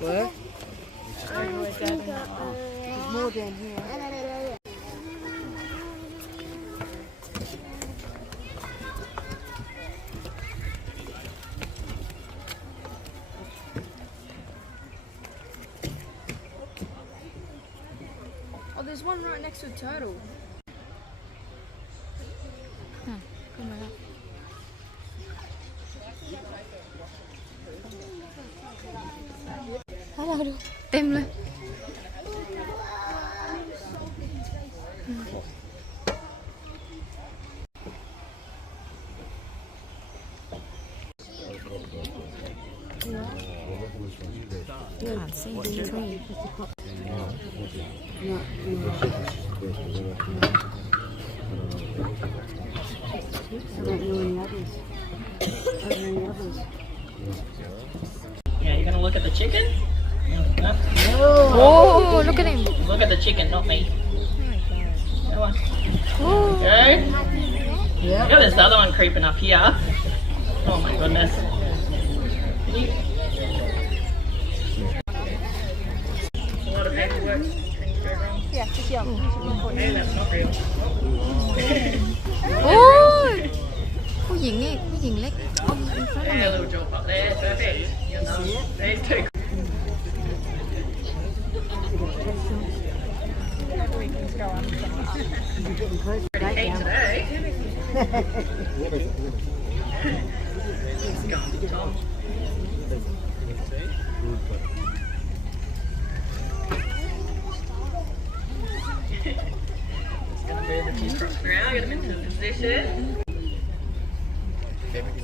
Where? There's more down here. Oh, there's one right next to a turtle. Come on up. Hello. Tìm lên. Can't see the tree. I don't know any others. Yeah, you're gonna look at the chicken? Oh, look at him. Look at the chicken, not me. That one. Oh. Okay. Yeah. Look at this other one creeping up here. Oh my goodness. A lot of paperwork. Things go wrong. Yeah, just young. Hey, that's not real. โอ้ยผู้หญิงนี่ผู้หญิงเล็ก Hey, a little drop up there. Perfect. You know, there's two. Pretty keen today. It's gone, Tom. Just gonna move a few crops around, get them into position. Good one.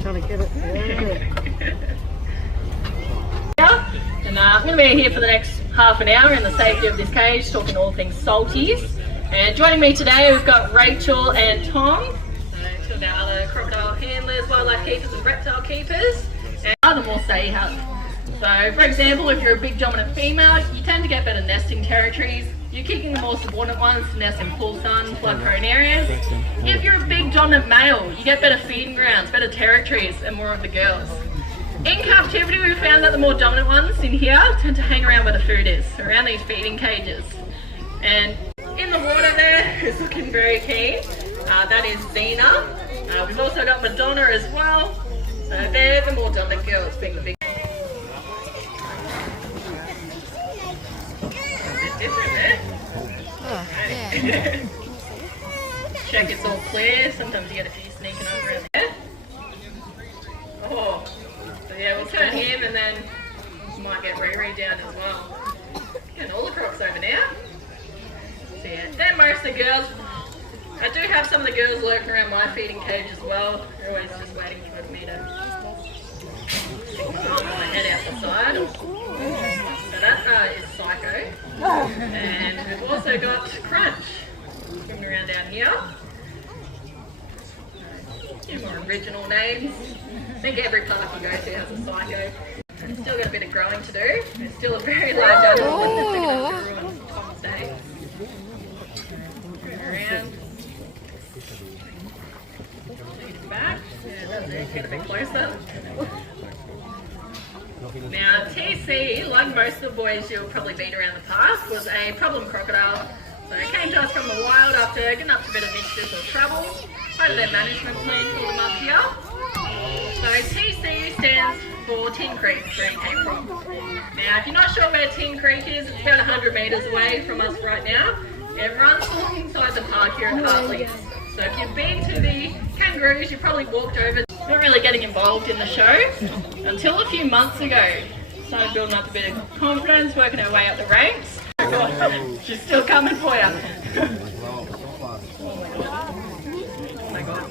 Trying to get it. Yeah. And I'm going to be here for the next half an hour in the safety of this cage, talking all things salties. And joining me today, we've got Rachel and Tom, two of our other crocodile handlers, wildlife keepers and reptile keepers, and other more safe. So, for example, if you're a big dominant female, you tend to get better nesting territories. You're kicking the more subordinate ones to nest in full sun, flood prone areas. If you're a big dominant male, you get better feeding grounds, better territories, and more of the girls. In captivity, we found that the more dominant ones in here tend to hang around where the food is, around these feeding cages. And in the water there, who's looking very keen, that is Xena. We've also got Madonna as well. So they're the more dominant girls, being the big. Oh, yeah. Check it's all clear. Sometimes you get a few sneaking over around there. Oh, so yeah, we'll turn him and then might get Riri down as well. Getting all the crocs over now. So yeah, they're most of the girls. I do have some of the girls lurking around my feeding cage as well. They're always just waiting for me to stick my head out the side. So that is Psycho. And we've also got Crunch swimming around down here. A few more original names. I think every park you go to has a Psycho. It's still got a bit of growing to do. It's still a very large animal. It's going to ruin Tom's day. Turn around. Back. Yeah, that's it. Get a bit closer. Now, TC, like most of the boys you'll probably meet around the park, was a problem crocodile. So it came to us from the wild after getting up to a bit of mischief or trouble. Part of their management plan pulled them up here. So TC stands for Tin Creek, where he came from. Now, if you're not sure where Tin Creek is, it's about 100 metres away from us right now. It runs along inside the park here at Hartley. So if you've been to the kangaroos, you've probably walked over. Not really getting involved in the show until a few months ago. Started building up a bit of confidence, working her way up the ranks. Oh God, she's still coming for you. Oh my God.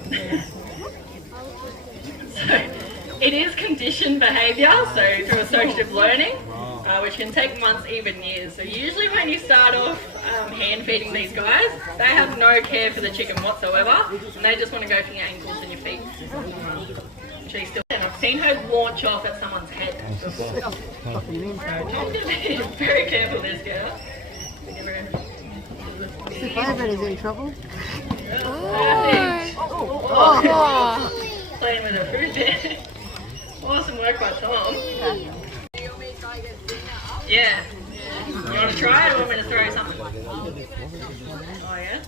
So it is conditioned behaviour, so through associative learning, which can take months, even years. So usually when you start off hand feeding these guys, they have no care for the chicken whatsoever, and they just want to go for your ankles and your feet. She's still, and I've seen her launch off at someone's head before. So Tom's going to be very careful, this girl. The firefighter's in trouble. Oh. Playing with her food there. Awesome work by Tom. Yeah. You want to try it or want me to throw something? Oh yeah?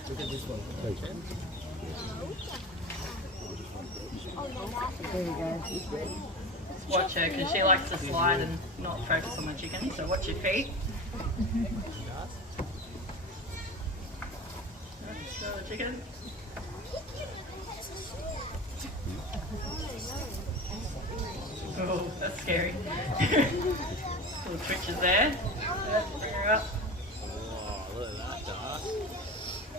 There you go. Watch her because she likes to slide and not focus on the chicken, so watch your feet. Throw the chicken. Oh, that's scary. Little twitches there. Bring her up.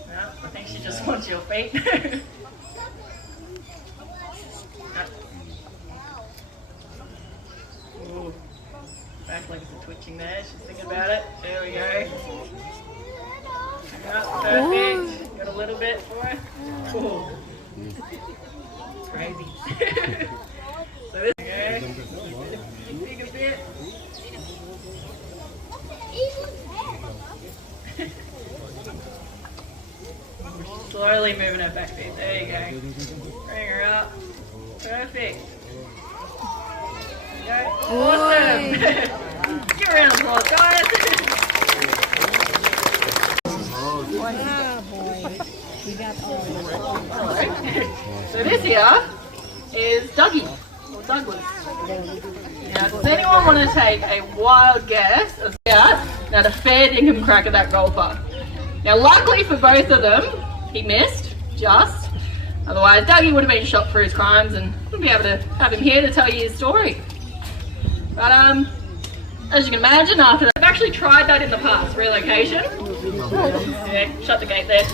No, I think she just wants your feet. Ooh. Back legs are twitching there. She's thinking about it. There we go. Perfect. Got a little bit for her. Ooh. Crazy. So this big a bit. Slowly moving her back feet. There you go. Bring her up. Perfect. There you go. Awesome. Give a round of applause, guys. So this here is Dougie, or Douglas. Now, does anyone want to take a wild guess of now the fair dinkum crack of that golfer? Now, luckily for both of them, he missed, just. Otherwise, Dougie would have been shot for his crimes and wouldn't be able to have him here to tell you his story. But, as you can imagine, after that, I've actually tried that in the past, relocation. Yeah, shut the gate there.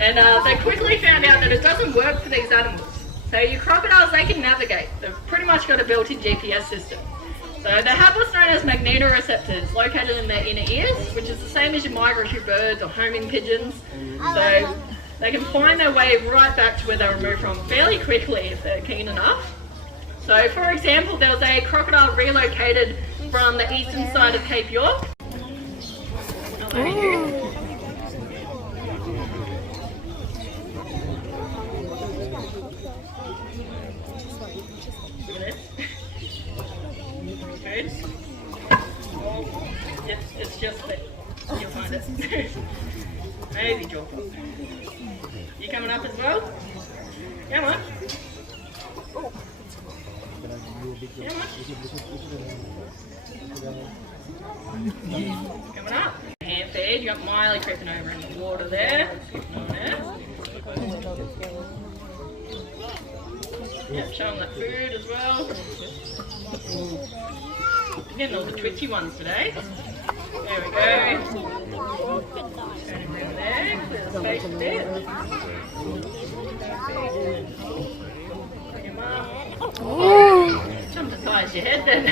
And they quickly found out that it doesn't work for these animals. So your crocodiles, they can navigate. They've pretty much got a built-in GPS system. So they have what's known as magnetoreceptors located in their inner ears, which is the same as your migratory birds or homing pigeons. So they can find their way right back to where they were moved from fairly quickly if they're keen enough. So for example, there was a crocodile relocated from the eastern side of Cape York. It's just that you'll find it. Maybe drop off. You coming up as well? Come on. Come on. Coming up. Hand feed. You got Miley creeping over in the water there. Yep, showing that food as well. Getting all the twitchy ones today. There we go. Turn him over there. Clear the space a bit. Bring him up. Jump to size your head then.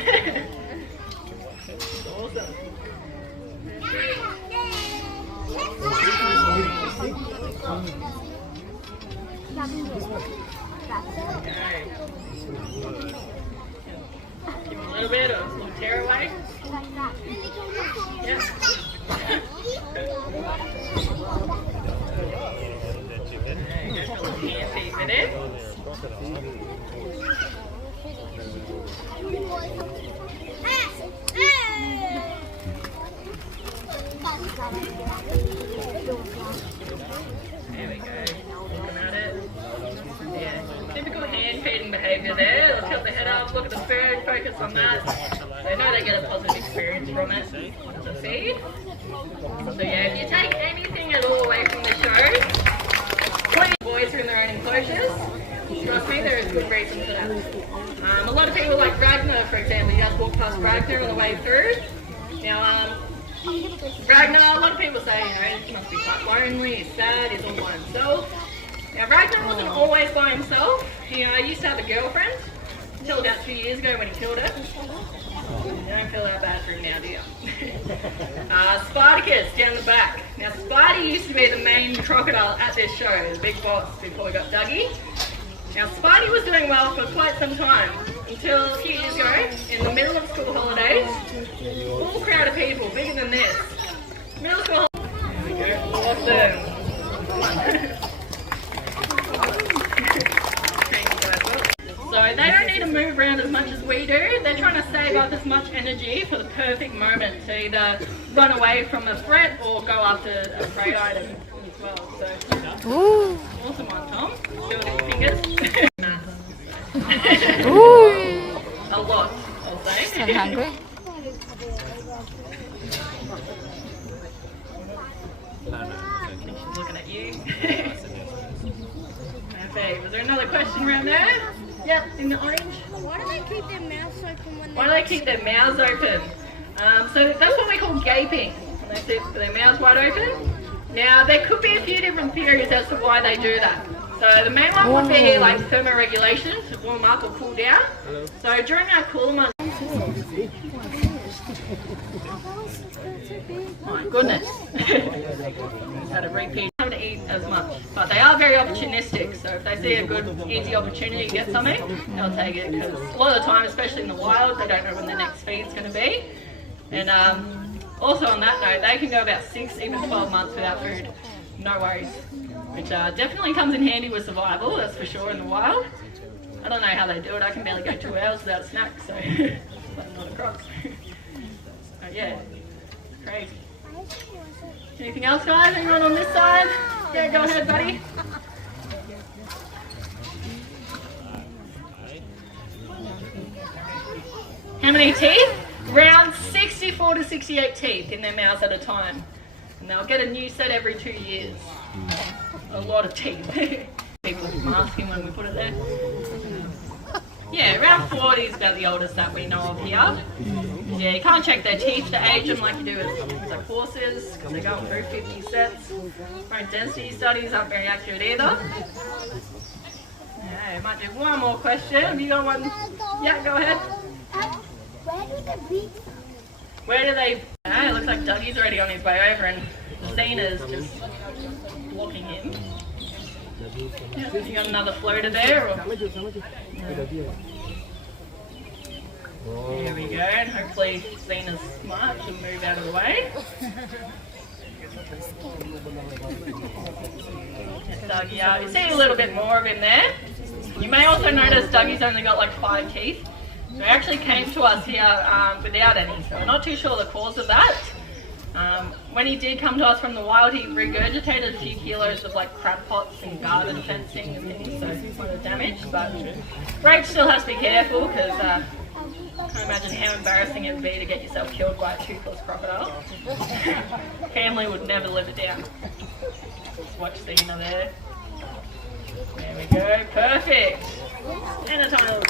Awesome. Give him a little bit of a little tearaway. Yeah. There we go. Looking at it. Yeah. Typical hand feeding behaviour there. They'll tilt the head up, look at the food, focus on that. They know they get a positive experience from it. The feed. So yeah, if you take anything at all away from the show, plenty of boys are in their own enclosures. Trust me, there is good reason for that. A lot of people like Ragnar, for example, you guys walk past Ragnar on the way through. Now, Ragnar, a lot of people say, he must be quite lonely, he's sad, he's all by himself. Now, Ragnar wasn't always by himself. He used to have a girlfriend until about 2 years ago when he killed her. You don't feel that bad for him now, do you? Spartacus, down the back. Now, Spidey used to be the main crocodile at this show, the big boss, before we got Dougie. Now, Spidey was doing well for quite some time, until a few years ago, in the middle of school holidays, full crowd of people, bigger than this, Awesome. So they don't need to move around as much as we do. They're trying to save up as much energy for the perfect moment to either run away from a threat or go after a prey item as well. So, Ooh. awesome one, Tom. Show the fingers. Ooh. A lot, I'll say. I'm hungry. She's looking at you. Okay, was there another question around there? Yep, in the orange. Why do they keep their mouths open when Why do they keep their mouths open? So that's what we call gaping. When they keep their mouths wide open. Now, there could be a few different theories as to why they do that. So the main one would be like thermoregulation, to warm up or cool down. So during our cooler months, my goodness, had a repeat. Don't eat as much, but they are very opportunistic. So if they see a good, easy opportunity to get something, they'll take it. Because a lot of the time, especially in the wild, they don't know when their next feed's going to be. And also on that note, they can go about 6, even 12 months without food. No worries. Which definitely comes in handy with survival, that's for sure, in the wild. I don't know how they do it. I can barely go 2 hours without a snack, so but not a crocs. Yeah, crazy. Anything else, guys? Anyone on this side? Yeah, go ahead, buddy. How many teeth? Around 64 to 68 teeth in their mouths at a time. And they'll get a new set every 2 years. A lot of teeth. People masking when we put it there. Yeah, around 40 is about the oldest that we know of here. Yeah, you can't check their teeth to age them like you do with like horses, because they're going through 50 sets. Bone density studies aren't very accurate either. Yeah, might do one more question. Have you got one? Yeah, go ahead. Where do the beaks? Where do they... it looks like Dougie's already on his way over and Zena's just blocking him. Yeah, you got another floater there? Or... There we go, and hopefully Zena's smart and move out of the way. Dougie out. You see a little bit more of him there. You may also notice Dougie's only got like 5 teeth. So he actually came to us here without any, so we're not too sure the cause of that. When he did come to us from the wild, he regurgitated a few kilos of like crab pots and garden fencing and things, so it's kind of damaged. But Rach still has to be careful because I can't imagine how embarrassing it would be to get yourself killed by a toothless crocodile. Family would never live it down. Just watch Zena there. There we go, perfect. And a tiny little